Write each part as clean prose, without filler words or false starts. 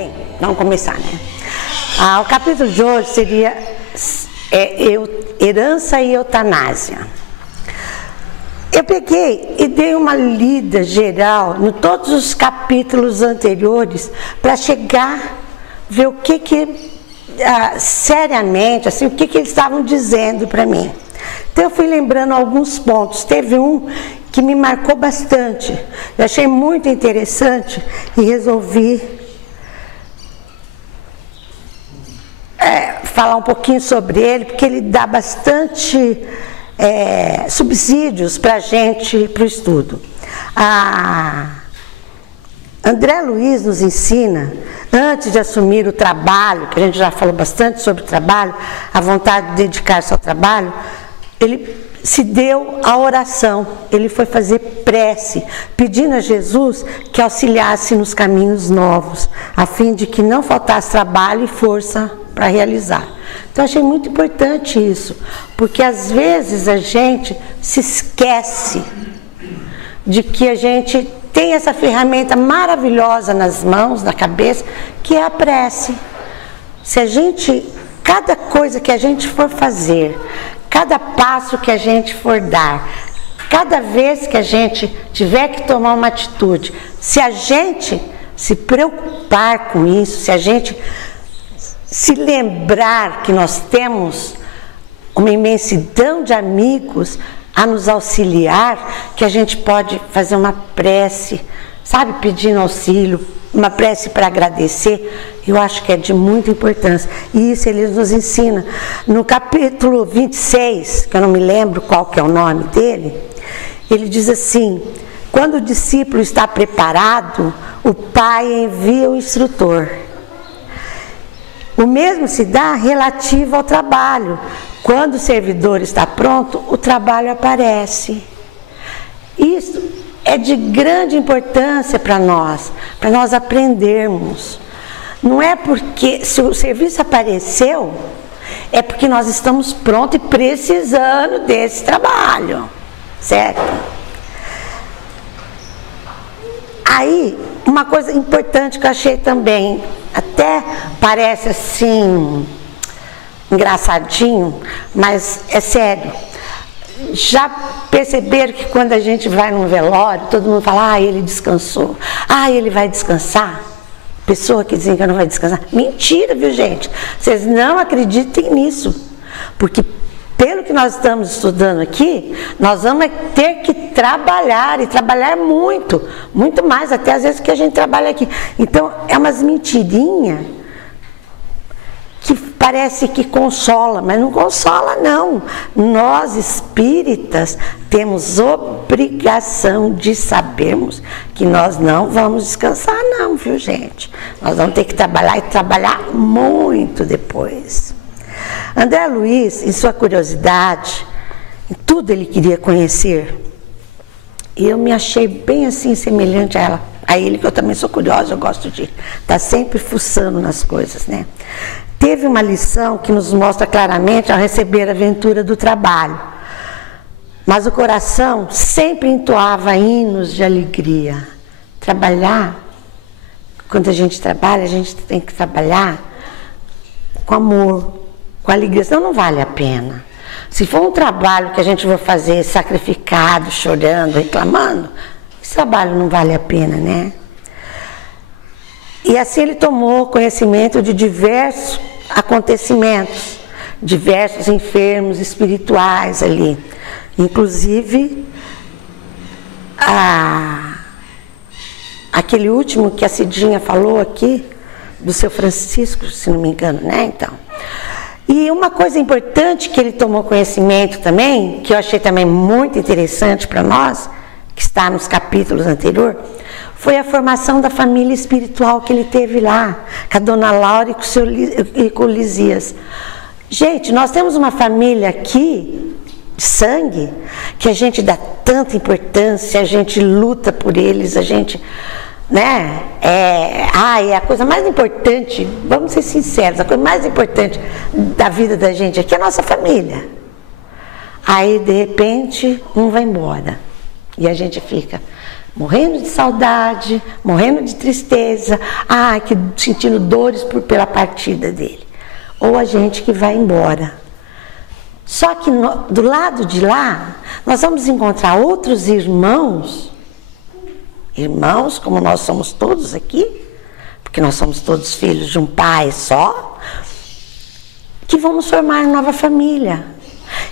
Bem, vamos começar, né? O capítulo de hoje seria herança e eutanásia. Eu peguei e dei uma lida geral em todos os capítulos anteriores para chegar, ver o que seriamente, assim, o que eles estavam dizendo para mim. Então eu fui lembrando alguns pontos. Teve um que me marcou bastante, eu achei muito interessante e resolvi falar um pouquinho sobre ele, porque ele dá bastante subsídios para a gente, para o estudo. André Luiz nos ensina, antes de assumir o trabalho, que a gente já falou bastante sobre o trabalho, a vontade de dedicar-se ao trabalho, ele se deu à oração, ele foi fazer prece, pedindo a Jesus que auxiliasse nos caminhos novos, a fim de que não faltasse trabalho e força para realizar. Então, eu achei muito importante isso, porque às vezes a gente se esquece de que a gente tem essa ferramenta maravilhosa nas mãos, na cabeça, que é a prece. Se a gente, cada coisa que a gente for fazer, cada passo que a gente for dar, cada vez que a gente tiver que tomar uma atitude, se a gente se preocupar com isso, se a gente se lembrar que nós temos uma imensidão de amigos a nos auxiliar, que a gente pode fazer uma prece, sabe, pedindo auxílio, uma prece para agradecer, eu acho que é de muita importância. E isso ele nos ensina. No capítulo 26, que eu não me lembro qual que é o nome dele, ele diz assim: quando o discípulo está preparado, o pai envia o instrutor. O mesmo se dá relativo ao trabalho. Quando o servidor está pronto, o trabalho aparece. Isso é de grande importância para nós aprendermos. Não é porque, se o serviço apareceu, é porque nós estamos prontos e precisando desse trabalho, certo? Aí, uma coisa importante que eu achei também, até parece assim, engraçadinho, mas é sério. Já perceberam que quando a gente vai num velório, todo mundo fala, ele descansou, ele vai descansar? Pessoa que dizem que não vai descansar. Mentira, viu, gente? Vocês não acreditem nisso, porque pelo que nós estamos estudando aqui, nós vamos ter que trabalhar, e trabalhar muito, muito mais, até às vezes que a gente trabalha aqui. Então, é umas mentirinhas que parece que consola, mas não consola não. Nós espíritas temos obrigação de sabermos que nós não vamos descansar não, viu, gente? Nós vamos ter que trabalhar e trabalhar muito depois. André Luiz, em sua curiosidade, em tudo ele queria conhecer, e eu me achei bem assim semelhante a ele, que eu também sou curiosa, eu gosto de estar sempre fuçando nas coisas, né? Teve uma lição que nos mostra claramente ao receber a aventura do trabalho. Mas o coração sempre entoava hinos de alegria. Trabalhar, quando a gente trabalha, a gente tem que trabalhar com amor, com alegria, senão não vale a pena. Se for um trabalho que a gente vai fazer sacrificado, chorando, reclamando, esse trabalho não vale a pena, né? E assim ele tomou conhecimento de diversos acontecimentos, diversos enfermos espirituais ali, inclusive aquele último que a Cidinha falou aqui, do seu Francisco, se não me engano, né? Então, e uma coisa importante que ele tomou conhecimento também, que eu achei também muito interessante para nós, que está nos capítulos anteriores, foi a formação da família espiritual que ele teve lá, com a dona Laura e com o Lisias. Gente, nós temos uma família aqui, de sangue, que a gente dá tanta importância, a gente luta por eles, a gente, né? É a coisa mais importante, vamos ser sinceros, a coisa mais importante da vida da gente aqui é a nossa família. Aí, de repente, um vai embora. E a gente fica, morrendo de saudade, morrendo de tristeza, sentindo dores pela partida dele. Ou a gente que vai embora. Só que do lado de lá, nós vamos encontrar outros irmãos como nós somos todos aqui, porque nós somos todos filhos de um pai só, que vamos formar nova família.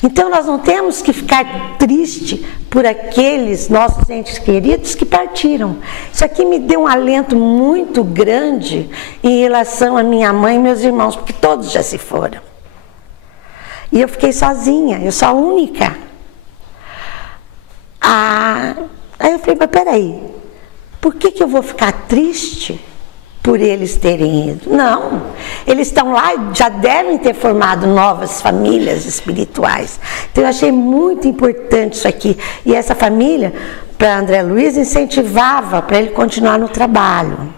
Então nós não temos que ficar triste por aqueles nossos entes queridos que partiram. Isso aqui me deu um alento muito grande em relação à minha mãe e meus irmãos, porque todos já se foram. E eu fiquei sozinha, eu sou a única. Aí eu falei, mas peraí, por que eu vou ficar triste por eles terem ido? Não, eles estão lá e já devem ter formado novas famílias espirituais. Então eu achei muito importante isso aqui. E essa família, para André Luiz, incentivava para ele continuar no trabalho.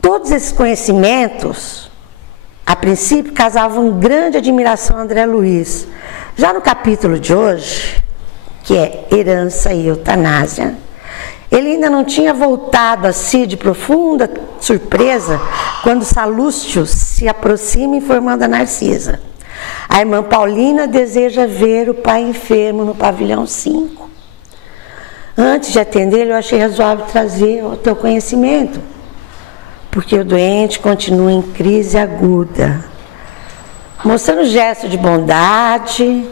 Todos esses conhecimentos, a princípio, causavam grande admiração a André Luiz. Já no capítulo de hoje, que é Herança e Eutanásia, ele ainda não tinha voltado a si de profunda surpresa quando Salúcio se aproxima informando a Narcisa. A irmã Paulina deseja ver o pai enfermo no pavilhão 5. Antes de atender, eu achei razoável trazer o teu conhecimento, porque o doente continua em crise aguda. Mostrando gesto de bondade,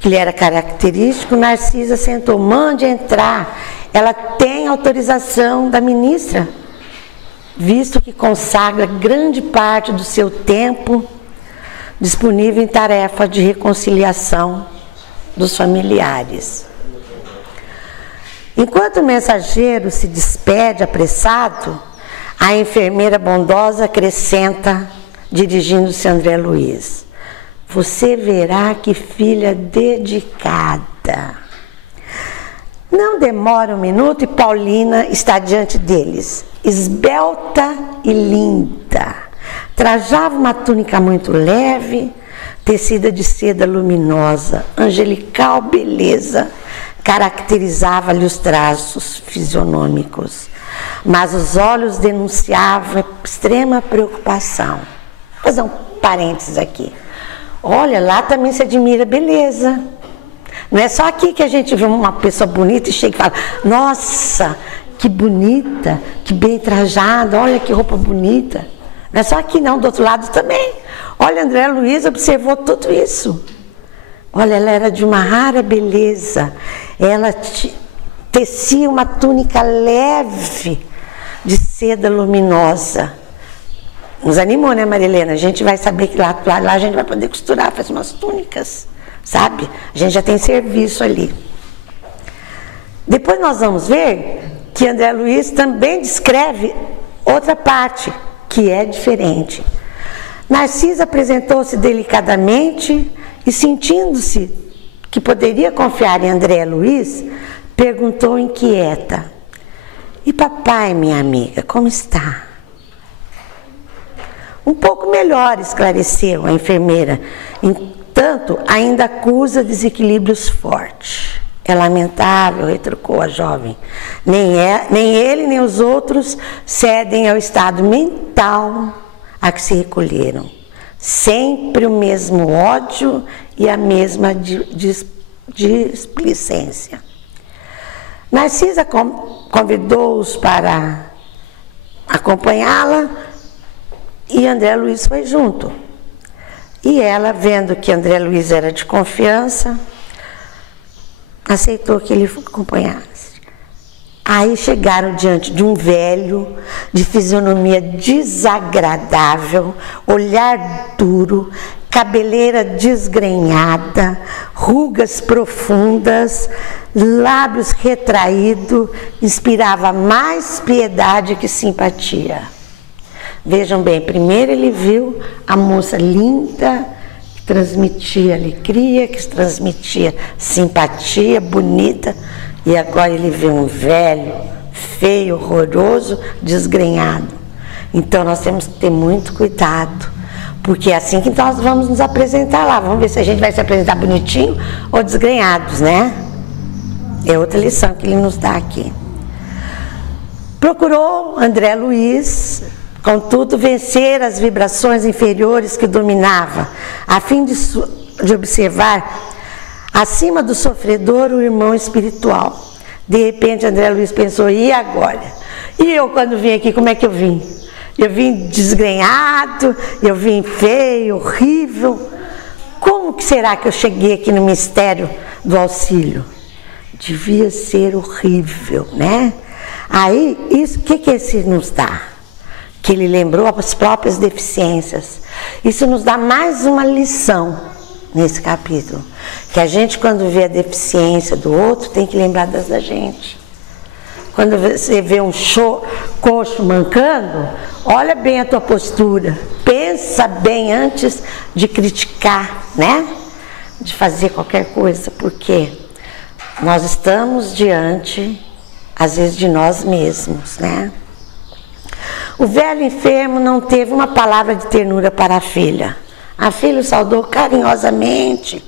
que lhe era característico, Narcisa sentou, mande entrar. Ela tem autorização da ministra, visto que consagra grande parte do seu tempo disponível em tarefa de reconciliação dos familiares. Enquanto o mensageiro se despede apressado, a enfermeira bondosa acrescenta, dirigindo-se a André Luiz: você verá que filha dedicada. Não demora um minuto e Paulina está diante deles, esbelta e linda. Trajava uma túnica muito leve, tecida de seda luminosa, angelical beleza, caracterizava-lhe os traços fisionômicos, mas os olhos denunciavam extrema preocupação. Vou fazer um parênteses aqui. Olha, lá também se admira beleza. Não é só aqui que a gente vê uma pessoa bonita e chega e fala, nossa, que bonita, que bem trajada, olha que roupa bonita. Não é só aqui não, do outro lado também. Olha, André Luiz observou tudo isso. Olha, ela era de uma rara beleza. Ela tecia uma túnica leve de seda luminosa. Nos animou, né, Marilena? A gente vai saber que lá a gente vai poder costurar, fazer umas túnicas. Sabe? A gente já tem serviço ali. Depois nós vamos ver que André Luiz também descreve outra parte, que é diferente. Narcisa apresentou-se delicadamente e, sentindo-se que poderia confiar em André Luiz, perguntou inquieta: e papai, minha amiga, como está? Um pouco melhor, esclareceu a enfermeira. Entanto, ainda acusa desequilíbrios fortes. É lamentável, retrucou a jovem. Nem ele, nem os outros cedem ao estado mental a que se recolheram. Sempre o mesmo ódio e a mesma displicência. Narcisa convidou-os para acompanhá-la e André Luiz foi junto. E ela, vendo que André Luiz era de confiança, aceitou que ele acompanhasse. Aí chegaram diante de um velho, de fisionomia desagradável, olhar duro, cabeleira desgrenhada, rugas profundas, lábios retraídos, inspirava mais piedade que simpatia. Vejam bem, primeiro ele viu a moça linda, que transmitia alegria, que transmitia simpatia, bonita, e agora ele vê um velho, feio, horroroso, desgrenhado. Então nós temos que ter muito cuidado, porque é assim que nós vamos nos apresentar lá. Vamos ver se a gente vai se apresentar bonitinho ou desgrenhados, né? É outra lição que ele nos dá aqui. Procurou André Luiz, contudo, vencer as vibrações inferiores que dominava, a fim de observar acima do sofredor o irmão espiritual. De repente, André Luiz pensou, e agora? E eu, quando vim aqui, como é que eu vim? Eu vim desgrenhado, eu vim feio, horrível. Como que será que eu cheguei aqui no mistério do auxílio? Devia ser horrível, né? Aí, o que esse nos dá? Que ele lembrou as próprias deficiências. Isso nos dá mais uma lição nesse capítulo. Que a gente, quando vê a deficiência do outro, tem que lembrar das da gente. Quando você vê um coxo mancando, olha bem a tua postura. Pensa bem antes de criticar, né? De fazer qualquer coisa, porque nós estamos diante, às vezes, de nós mesmos, né? O velho enfermo não teve uma palavra de ternura para a filha. A filha o saudou carinhosamente.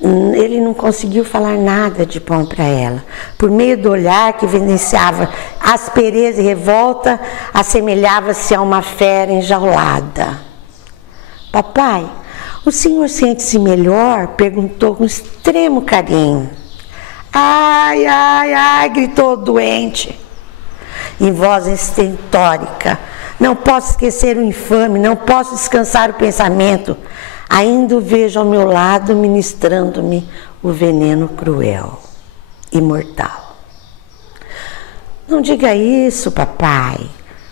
Ele não conseguiu falar nada de bom para ela. Por meio do olhar que evidenciava aspereza e revolta, assemelhava-se a uma fera enjaulada. Papai, o senhor sente-se melhor? Perguntou com extremo carinho. Ai, ai, ai, gritou o doente, em voz estentórica. Não posso esquecer o infame, não posso descansar o pensamento. Ainda o vejo ao meu lado, ministrando-me o veneno cruel e mortal. Não diga isso, papai,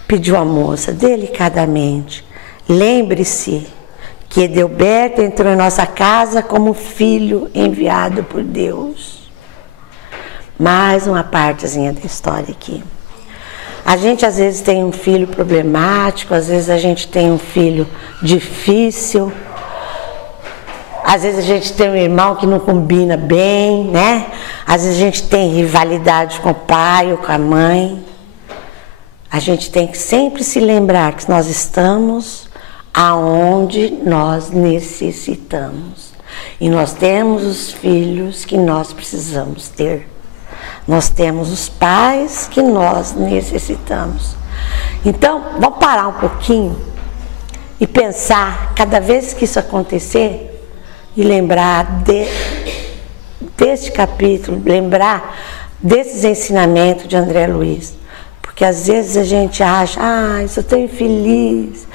pediu a moça delicadamente. Lembre-se que Edelberto entrou em nossa casa como filho enviado por Deus. Mais uma partezinha da história aqui. A gente às vezes tem um filho problemático, às vezes a gente tem um filho difícil. Às vezes a gente tem um irmão que não combina bem, né? Às vezes a gente tem rivalidade com o pai ou com a mãe. A gente tem que sempre se lembrar que nós estamos aonde nós necessitamos. E nós temos os filhos que nós precisamos ter. Nós temos os pais que nós necessitamos. Então, vamos parar um pouquinho e pensar, cada vez que isso acontecer, e lembrar deste capítulo, lembrar desses ensinamentos de André Luiz. Porque às vezes a gente acha, eu sou tão infeliz,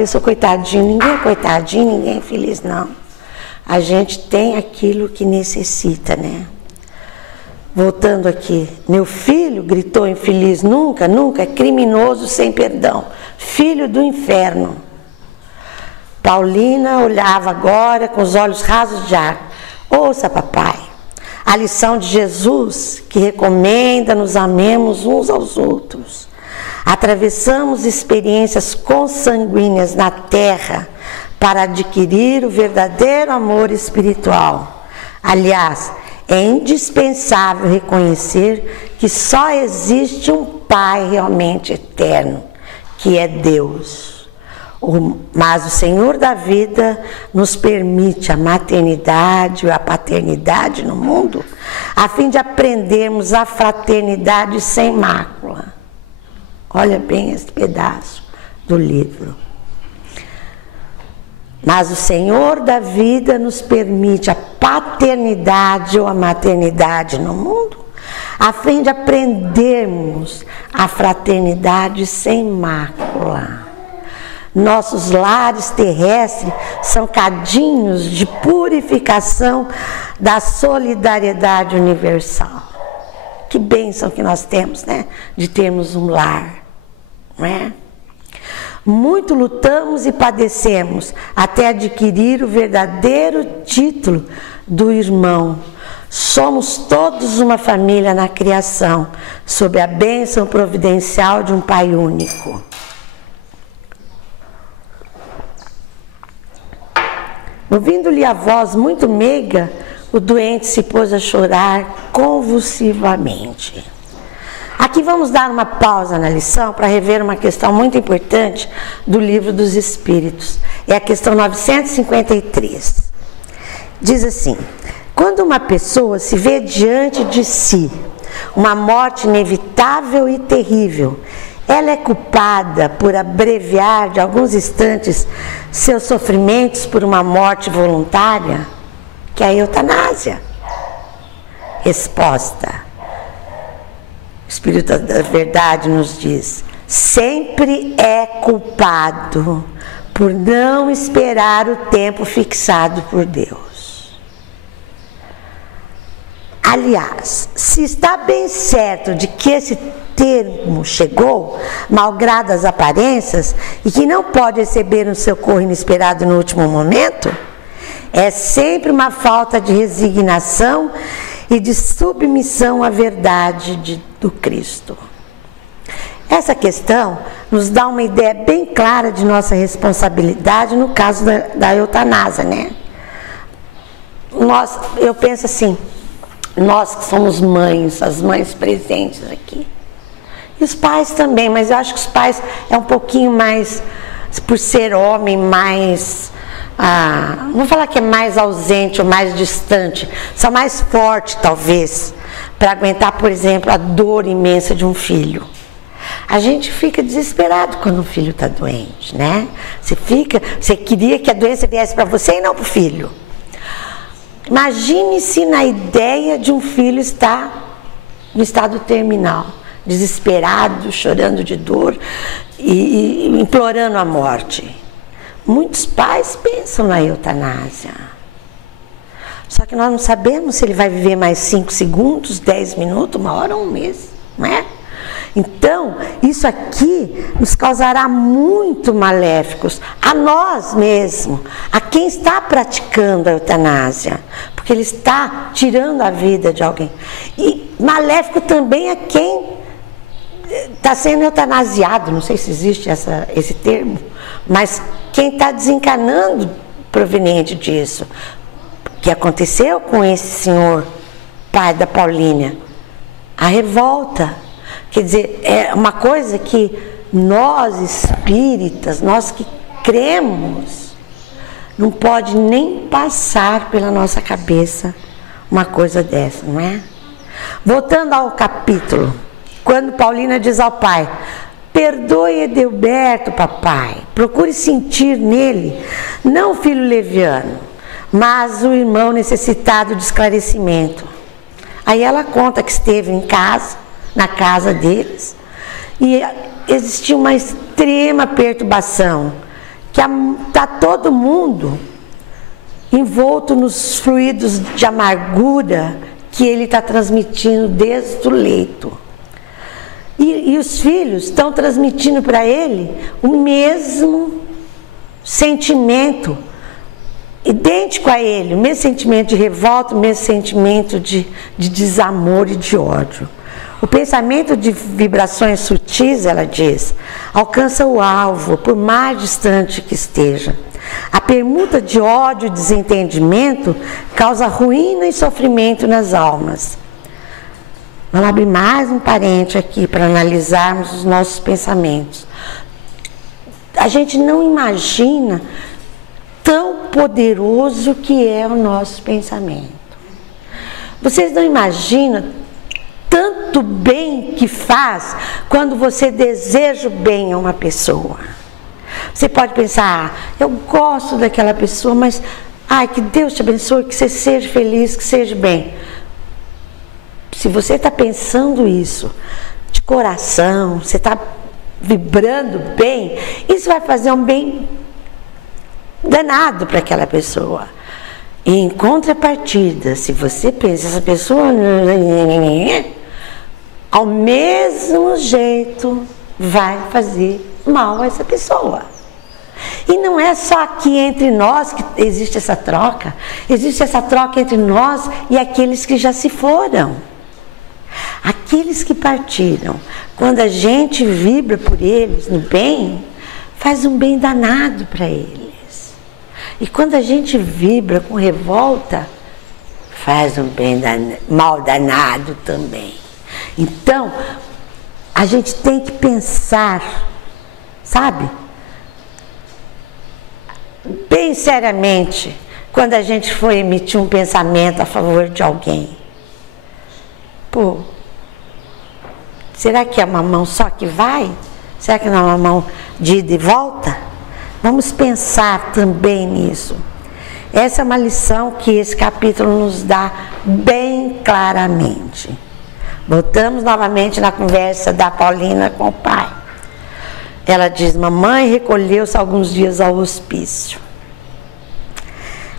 eu sou coitadinho. Ninguém é coitadinho, ninguém é feliz, não. A gente tem aquilo que necessita, né? Voltando aqui, meu filho, gritou infeliz, nunca, nunca, é criminoso sem perdão, filho do inferno. Paulina olhava agora com os olhos rasos de água. Ouça, papai, a lição de Jesus que recomenda nos amemos uns aos outros. Atravessamos experiências consanguíneas na terra para adquirir o verdadeiro amor espiritual. Aliás, é indispensável reconhecer que só existe um Pai realmente eterno, que é Deus. Mas o Senhor da vida nos permite a maternidade e a paternidade no mundo, a fim de aprendermos a fraternidade sem mácula. Olha bem esse pedaço do livro. Mas o Senhor da vida nos permite a paternidade ou a maternidade no mundo, a fim de aprendermos a fraternidade sem mácula. Nossos lares terrestres são cadinhos de purificação da solidariedade universal. Que bênção que nós temos, né? De termos um lar, não é? Muito lutamos e padecemos até adquirir o verdadeiro título do irmão. Somos todos uma família na criação, sob a bênção providencial de um Pai único. Ouvindo-lhe a voz muito meiga, o doente se pôs a chorar convulsivamente. Aqui vamos dar uma pausa na lição para rever uma questão muito importante do Livro dos Espíritos. É a questão 953. Diz assim: Quando uma pessoa se vê diante de si uma morte inevitável e terrível, ela é culpada por abreviar de alguns instantes seus sofrimentos por uma morte voluntária, que é a eutanásia. Resposta: o Espírito da Verdade nos diz: sempre é culpado por não esperar o tempo fixado por Deus. Aliás, se está bem certo de que esse termo chegou, malgrado as aparências, e que não pode receber um socorro inesperado no último momento, é sempre uma falta de resignação e de submissão à verdade do Cristo. Essa questão nos dá uma ideia bem clara de nossa responsabilidade no caso da eutanásia, né? Eu penso assim, nós que somos mães, as mães presentes aqui, e os pais também, mas eu acho que os pais é um pouquinho mais, por ser homem, mais, não vou falar que é mais ausente ou mais distante, são mais fortes talvez, para aguentar, por exemplo, a dor imensa de um filho. A gente fica desesperado quando o filho está doente, né? Você queria que a doença viesse para você e não para o filho. Imagine-se na ideia de um filho estar no estado terminal, desesperado, chorando de dor e implorando a morte. Muitos pais pensam na eutanásia. Só que nós não sabemos se ele vai viver mais 5 segundos, 10 minutos, 1 hora ou 1 mês, não é? Então, isso aqui nos causará muito maléficos a nós mesmos, a quem está praticando a eutanásia, porque ele está tirando a vida de alguém. E maléfico também a quem está sendo eutanasiado, não sei se existe esse termo, mas quem está desencarnando proveniente disso. O que aconteceu com esse senhor, pai da Paulínia? A revolta. Quer dizer, é uma coisa que nós espíritas, nós que cremos, não pode nem passar pela nossa cabeça uma coisa dessa, não é? Voltando ao capítulo, quando Paulina diz ao pai: perdoe Edelberto, papai, procure sentir nele, não o filho leviano, mas o irmão necessitado de esclarecimento. Aí ela conta que esteve em casa, na casa deles, e existia uma extrema perturbação, que está todo mundo envolto nos fluidos de amargura que ele está transmitindo desde o leito. E os filhos estão transmitindo para ele o mesmo sentimento, idêntico a ele, o mesmo sentimento de revolta, o mesmo sentimento de desamor e de ódio. O pensamento de vibrações sutis, ela diz, alcança o alvo, por mais distante que esteja. A permuta de ódio e desentendimento causa ruína e sofrimento nas almas. Vamos abrir mais um parente aqui para analisarmos os nossos pensamentos. A gente não imagina tão poderoso que é o nosso pensamento. Vocês não imaginam tanto bem que faz quando você deseja o bem a uma pessoa. Você pode pensar: eu gosto daquela pessoa, mas que Deus te abençoe, que você seja feliz, que seja bem. Se você está pensando isso de coração, você está vibrando bem, isso vai fazer um bem danado para aquela pessoa. E em contrapartida, se você pensa, essa pessoa ao mesmo jeito vai fazer mal a essa pessoa. E não é só aqui entre nós que existe essa troca entre nós e aqueles que já se foram. Aqueles que partiram, quando a gente vibra por eles no bem, faz um bem danado para eles. E quando a gente vibra com revolta, faz um bem mal danado também. Então, a gente tem que pensar, sabe? Bem seriamente, quando a gente for emitir um pensamento a favor de alguém. Pô, será que é uma mão só que vai? Será que não é uma mão de ida e volta? Vamos pensar também nisso. Essa é uma lição que esse capítulo nos dá bem claramente. Voltamos novamente na conversa da Paulina com o pai. Ela diz: mamãe recolheu-se alguns dias ao hospício,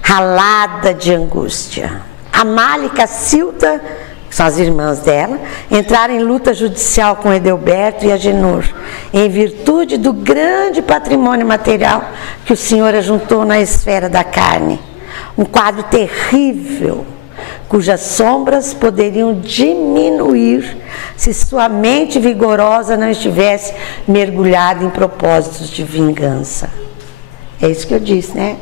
ralada de angústia. Amália e Cacilda, que são as irmãs dela, entraram em luta judicial com Edelberto e Agenor, em virtude do grande patrimônio material que o Senhor ajuntou na esfera da carne. Um quadro terrível, cujas sombras poderiam diminuir se sua mente vigorosa não estivesse mergulhada em propósitos de vingança. É isso que eu disse, né?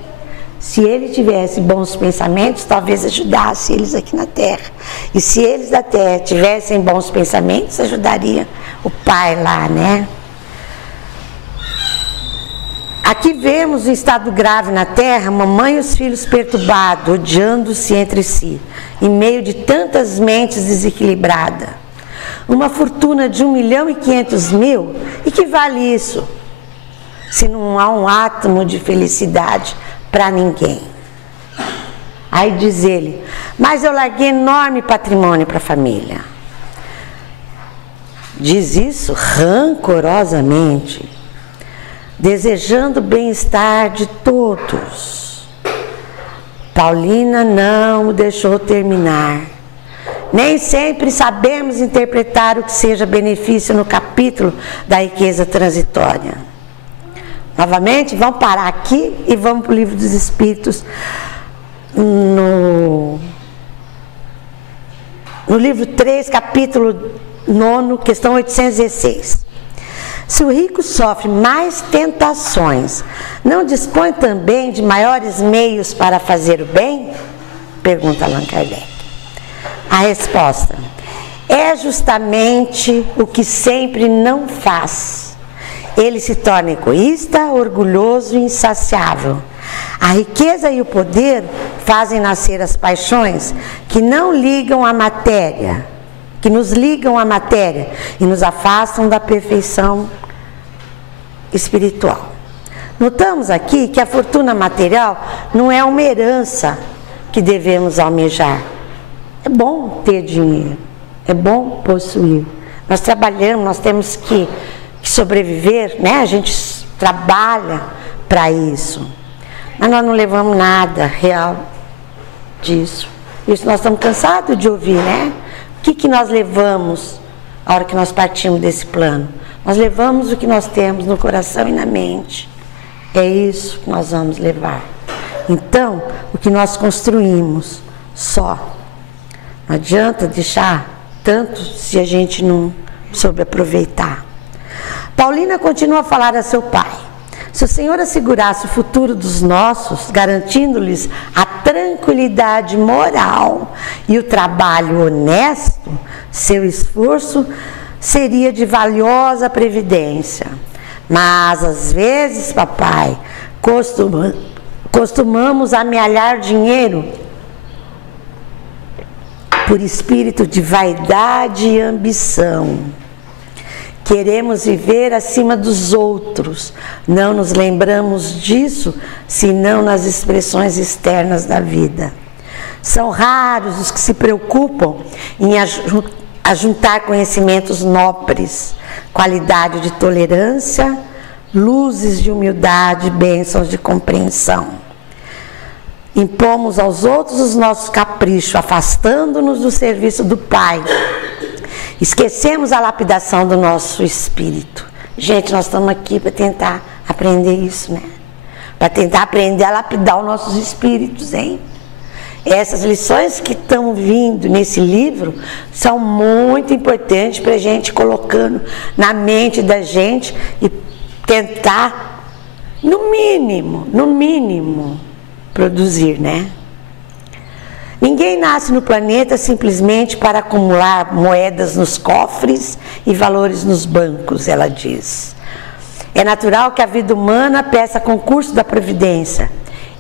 Se ele tivesse bons pensamentos, talvez ajudasse eles aqui na terra. E se eles da terra tivessem bons pensamentos, ajudaria o pai lá, né? Aqui vemos o estado grave na terra, mamãe e os filhos perturbados, odiando-se entre si, em meio de tantas mentes desequilibradas. Uma fortuna de 1.500.000, e que vale isso? Se não há um átomo de felicidade para ninguém. Aí diz ele: mas eu larguei enorme patrimônio para a família. Diz isso rancorosamente, desejando o bem-estar de todos. Paulina não o deixou terminar. Nem sempre sabemos interpretar o que seja benefício no capítulo da riqueza transitória. Novamente, vamos parar aqui e vamos para o Livro dos Espíritos, no livro 3, capítulo 9, questão 816. Se o rico sofre mais tentações, não dispõe também de maiores meios para fazer o bem? Pergunta Allan Kardec. A resposta: é justamente o que sempre não faz. Ele se torna egoísta, orgulhoso e insaciável. A riqueza e o poder fazem nascer as paixões que não ligam à matéria, que nos ligam à matéria e nos afastam da perfeição espiritual. Notamos aqui que a fortuna material não é uma herança que devemos almejar. É bom ter dinheiro, é bom possuir. Nós trabalhamos, nós temos que sobreviver, né? A gente trabalha para isso, mas nós não levamos nada real disso. Isso nós estamos cansados de ouvir, né? O que nós levamos a hora que nós partimos desse plano? Nós levamos o que nós temos no coração e na mente. É isso que nós vamos levar. Então, o que nós construímos só. Não adianta deixar tanto se a gente não soube aproveitar. Paulina continua a falar a seu pai: se o Senhor assegurasse o futuro dos nossos, garantindo-lhes a tranquilidade moral e o trabalho honesto, seu esforço seria de valiosa previdência. Mas às vezes, papai, costumamos amealhar dinheiro por espírito de vaidade e ambição. Queremos viver acima dos outros. Não nos lembramos disso, senão nas expressões externas da vida. São raros os que se preocupam em ajuntar conhecimentos nobres, qualidade de tolerância, luzes de humildade, bênçãos de compreensão. Impomos aos outros os nossos caprichos, afastando-nos do serviço do Pai. Esquecemos a lapidação do nosso espírito. Gente, nós estamos aqui para tentar aprender isso, né? Para tentar aprender a lapidar os nossos espíritos, hein? Essas lições que estão vindo nesse livro são muito importantes para a gente colocando na mente da gente e tentar, no mínimo, produzir, né? Ninguém nasce no planeta simplesmente para acumular moedas nos cofres e valores nos bancos, ela diz. É natural que a vida humana peça concurso da providência.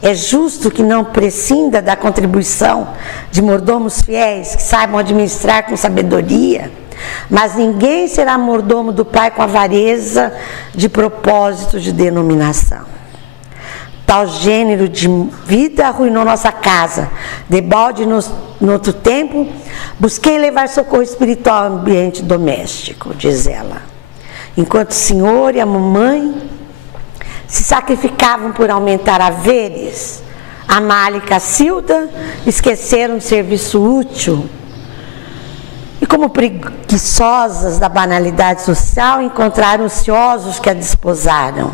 É justo que não prescinda da contribuição de mordomos fiéis que saibam administrar com sabedoria, mas ninguém será mordomo do Pai com avareza de propósito de denominação. Tal gênero de vida arruinou nossa casa. Debalde, no outro tempo, busquei levar socorro espiritual ao ambiente doméstico, diz ela. Enquanto o senhor e a mamãe se sacrificavam por aumentar haveres, a Malha e Cacilda esqueceram do serviço útil e, como preguiçosas da banalidade social, encontraram ociosos que a desposaram,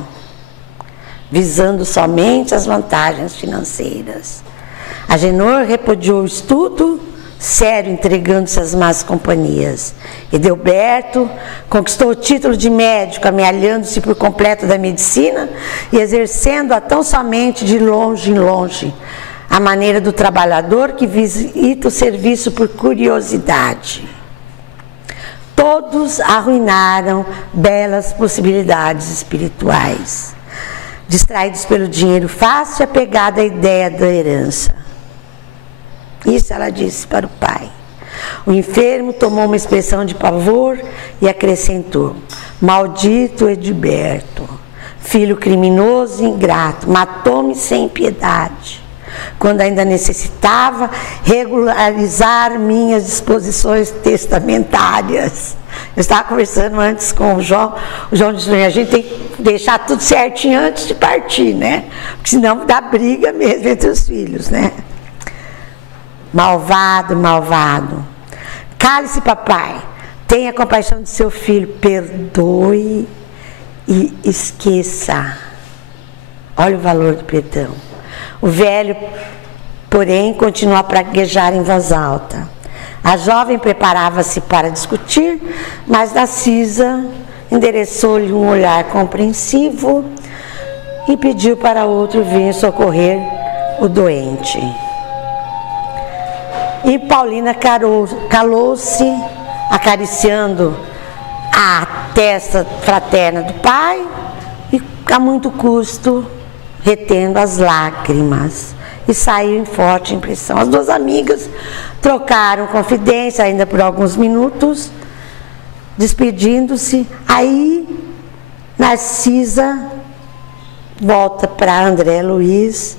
visando somente as vantagens financeiras. Agenor repudiou o estudo sério, entregando-se às más companhias. Edelberto conquistou o título de médico, amealhando-se por completo da medicina e exercendo-a tão somente de longe em longe, à maneira do trabalhador que visita o serviço por curiosidade. Todos arruinaram belas possibilidades espirituais, distraídos pelo dinheiro fácil e apegada à ideia da herança. Isso ela disse para o pai. O enfermo tomou uma expressão de pavor e acrescentou: maldito Edilberto, filho criminoso e ingrato, matou-me sem piedade, quando ainda necessitava regularizar minhas disposições testamentárias. Eu estava conversando antes com o João disse: a gente tem que deixar tudo certinho antes de partir, né? Porque senão dá briga mesmo entre os filhos, né? Malvado, malvado. Cale-se, papai. Tenha compaixão de seu filho. Perdoe e esqueça. Olha o valor do perdão. O velho, porém, continuou a praguejar em voz alta. A jovem preparava-se para discutir, mas Narcisa endereçou-lhe um olhar compreensivo e pediu para outro vir socorrer o doente. E Paulina calou-se, acariciando a testa fraterna do pai e, a muito custo, retendo as lágrimas. E saiu em forte impressão. As duas amigas trocaram confidência ainda por alguns minutos, despedindo-se. Aí Narcisa volta para André Luiz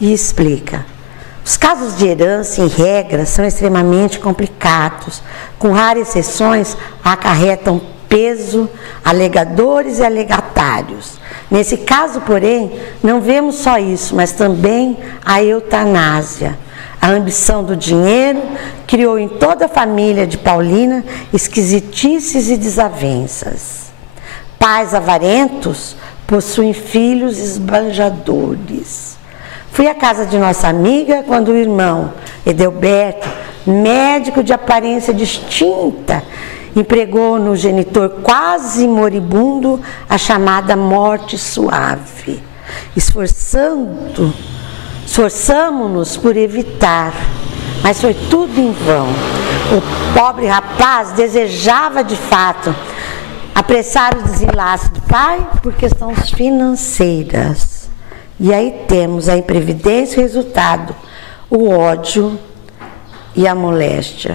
e explica: os casos de herança, em regra, são extremamente complicados. Com raras exceções, acarretam peso, alegadores e alegatários. Nesse caso, porém, não vemos só isso, mas também a eutanásia. A ambição do dinheiro criou em toda a família de Paulina esquisitices e desavenças. Pais avarentos possuem filhos esbanjadores. Fui à casa de nossa amiga quando o irmão Edelberto, médico de aparência distinta, empregou no genitor quase moribundo a chamada morte suave. Esforçamo-nos por evitar, mas foi tudo em vão. O pobre rapaz desejava de fato apressar o desenlace do pai por questões financeiras. E aí temos a imprevidência e o resultado, o ódio e a moléstia.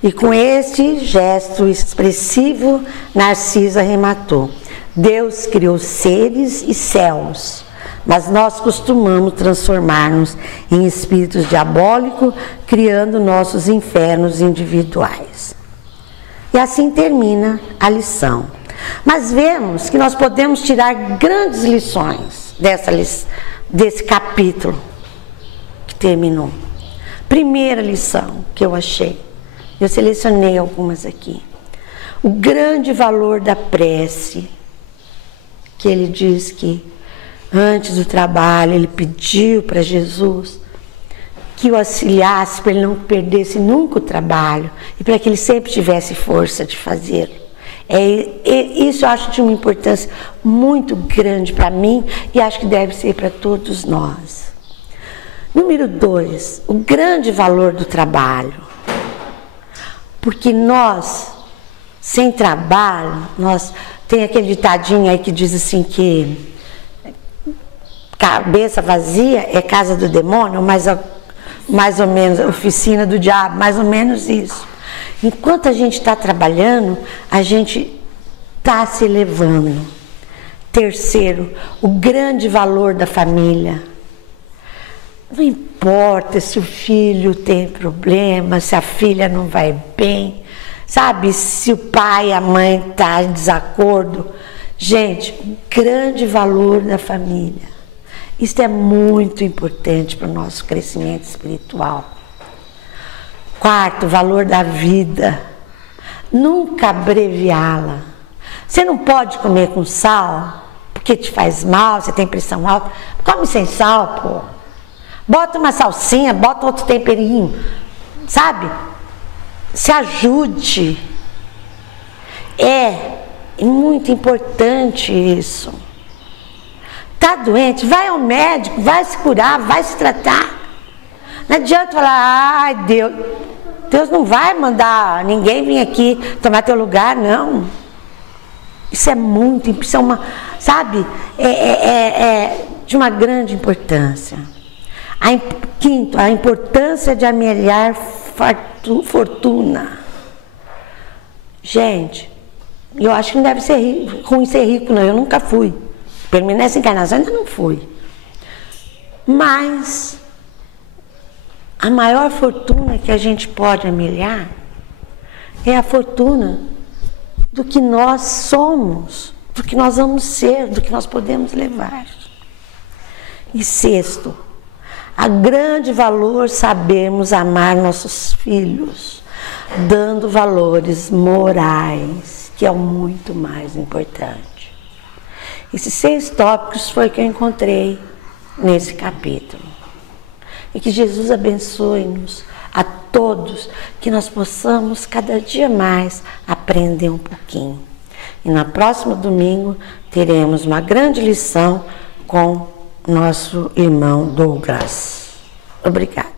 E com este gesto expressivo, Narcisa arrematou: Deus criou seres e céus, mas nós costumamos transformar-nos em espíritos diabólicos, criando nossos infernos individuais. E assim termina a lição. Mas vemos que nós podemos tirar grandes lições desse capítulo que terminou. Primeira lição que eu achei, eu selecionei algumas aqui. O grande valor da prece, que ele diz que antes do trabalho ele pediu para Jesus que o auxiliasse para ele não perdesse nunca o trabalho e para que ele sempre tivesse força de fazê-lo. Isso eu acho de uma importância muito grande para mim e acho que deve ser para todos nós. Número 2, o grande valor do trabalho. Porque nós, sem trabalho, tem aquele ditadinho aí que diz assim que cabeça vazia é casa do demônio, mais ou menos oficina do diabo, mais ou menos isso. Enquanto a gente está trabalhando, a gente está se elevando. Terceiro, o grande valor da família. Não importa se o filho tem problema, se a filha não vai bem, sabe? Se o pai e a mãe estão em desacordo. Gente, o grande valor da família. Isso é muito importante para o nosso crescimento espiritual. Quarto, o valor da vida. Nunca abreviá-la. Você não pode comer com sal, porque te faz mal, você tem pressão alta. Come sem sal, pô. Bota uma salsinha, bota outro temperinho, sabe? Se ajude. É muito importante isso. Tá doente? Vai ao médico, vai se curar, vai se tratar. Não adianta falar, ai Deus não vai mandar ninguém vir aqui tomar teu lugar, não. Isso é muito, isso é uma, sabe, de uma grande importância. Quinto, a importância de amelhar fortuna. Gente, eu acho que não deve ser ruim ser rico, não. Eu nunca fui. Pelo menos nessa encarnação ainda não fui. Mas a maior fortuna que a gente pode amelhar é a fortuna do que nós somos, do que nós vamos ser, do que nós podemos levar. E sexto, a grande valor sabermos amar nossos filhos, dando valores morais, que é o muito mais importante. Esses 6 tópicos foi que eu encontrei nesse capítulo. E que Jesus abençoe-nos a todos, que nós possamos cada dia mais aprender um pouquinho. E no próximo domingo teremos uma grande lição com nosso irmão Douglas. Obrigada.